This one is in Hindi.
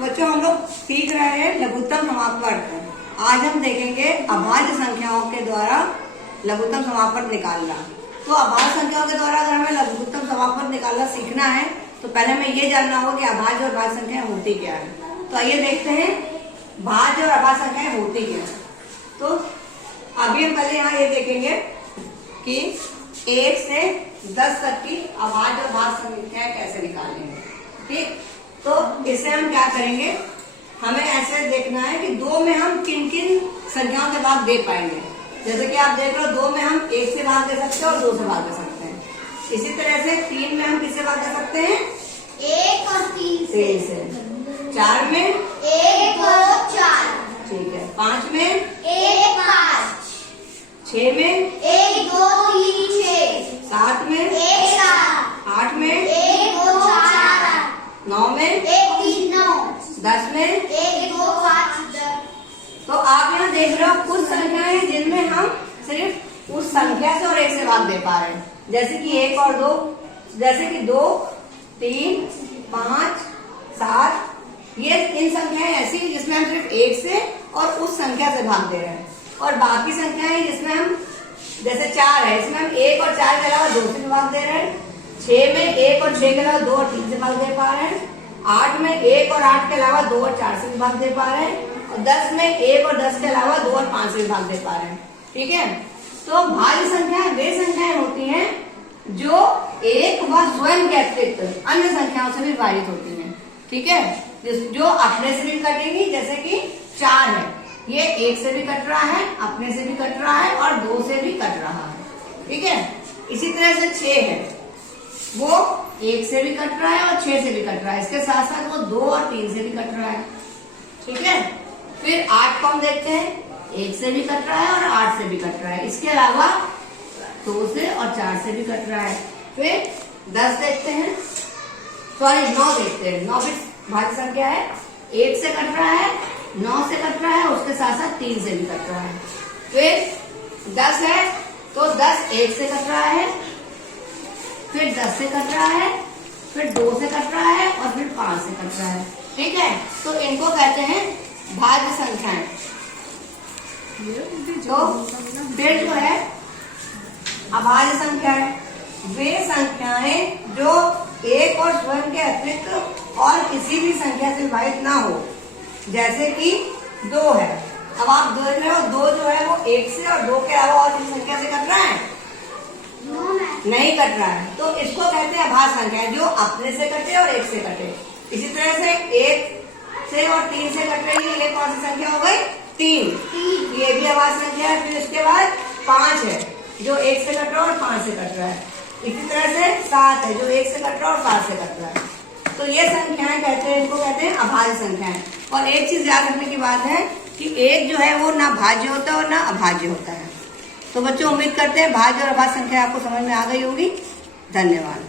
बच्चों हम लोग सीख रहे हैं लघुत्तम समापवर्त। आज हम देखेंगे अभाज्य संख्याओं के द्वारा लघुत्तम समापवर्त निकालना। तो अभाज्य संख्याओं के द्वारा अगर हमें लघुत्तम समापवर्त निकालना सीखना है तो पहले हमें ये जानना होगा कि अभाज्य और भाज्य संख्याएं होती क्या है। तो आइए देखते हैं भाज्य और अभाज्य संख्याएं होती क्या है। तो अभी हम पहले यहाँ ये देखेंगे कि 1 से 10 तक की अभाज्य और भाज्य संख्याएं कैसे निकालेंगे। ठीक, तो इसे हम क्या करेंगे, हमें ऐसे देखना है कि 2 में हम किन किन संख्याओं के भाग दे पाएंगे। जैसे कि आप देख रहे हो 2 में हम 1 से भाग दे सकते हैं और 2 से भाग दे सकते हैं। इसी तरह से 3 में हम किससे भाग दे सकते हैं, 1 और 3 से। 4 में 1 2 4, ठीक है। 5 में 1 5, 6 में 1 2 3 6, 7 में 1 7, 8 में 1 2 4, 9 में 1 3 9, 10 में 1 2 5 10। तो आप यहाँ देख रहे हो कुछ संख्याएं जिनमें हम सिर्फ उस संख्या से और 1 से भाग दे पा रहे हैं। जैसे कि 1 और 2, जैसे कि 2 3 5 7, ये इन संख्याएं ऐसी है जिसमें हम सिर्फ 1 से और उस संख्या से भाग दे रहे हैं। और बाकी संख्याएं जिसमें हम, जैसे 4 है, इसमें हम 1 और 4 के अलावा 2 से भाग दे रहे हैं। 6 में 1 और 6 के अलावा 2 और 3 से भाग दे पा रहे हैं। 8 में 1 और 8 के अलावा 2 और 4 से भी भाग दे पा रहे हैं। और 10 में 1 और 10 के अलावा 2 और 5 से भी भाग दे पा रहे हैं। ठीक है, तो भाज्य संख्याएं वे संख्याएं होती हैं जो एक व स्वयं के अतिरिक्त अन्य संख्याओं से भी विभाजित होती हैं। ठीक है, जो अपने से भी कटेगी, जैसे कि 4 है, ये 1 से भी कट रहा है, अपने से भी कट रहा है और 2 से भी कट रहा है। ठीक है, इसी तरह से 6 है, वो 1 से भी कट रहा है और 6 से भी कट रहा है। इसके साथ साथ वो 2 और 3 से भी कट रहा है। ठीक है, फिर 8 को हम देखते हैं, 1 से भी कट रहा है और 8 से भी कट रहा है। इसके अलावा 2 से और 4 से भी कट रहा है। फिर 10 देखते हैं, सॉरी 9 देखते हैं। 9 भी भाज्य संख्या है, 1 से कट रहा है, 9 से कट रहा है, उसके साथ साथ 3 से भी कट रहा है। फिर 10 है, तो 10 1 से कट रहा है, फिर 10 से कट रहा है, फिर 2 से कट रहा है और फिर 5 से कट रहा है। ठीक है, तो इनको कहते हैं भाज्य संख्याएं। तो फिर जो है अभाज्य संख्याएं, वे संख्याएं जो एक और स्वयं के अतिरिक्त और किसी भी संख्या से विभाजित ना हो। जैसे कि 2 है, अब आप देख रहे हो 2 जो है वो 1 से और 2 के अलावा और किसी संख्या से कट रहा है, नहीं कट रहा है। तो इसको कहते हैं अभाज्य संख्याएं, जो अपने से कटे और 1 से कटे। इसी तरह से 1 से और 3 से कट रही है, ये कौन सी संख्या हो गई, 3, ये भी अभाज्य संख्या है। फिर इसके बाद 5 है, जो 1 से कट रहा है और 5 से कट रहा है। इसी तरह से 7 है, जो 1 से कट रहा है और 5 से कट रहा है। तो ये संख्याएं कहते हैं, इनको कहते हैं अभाज्य संख्याएं। और एक चीज याद रखने की बात है कि एक जो है वो ना भाज्य होता है और ना अभाज्य होता है। तो बच्चों उम्मीद करते हैं भाज्य और अभाज्य संख्या आपको समझ में आ गई होगी। धन्यवाद।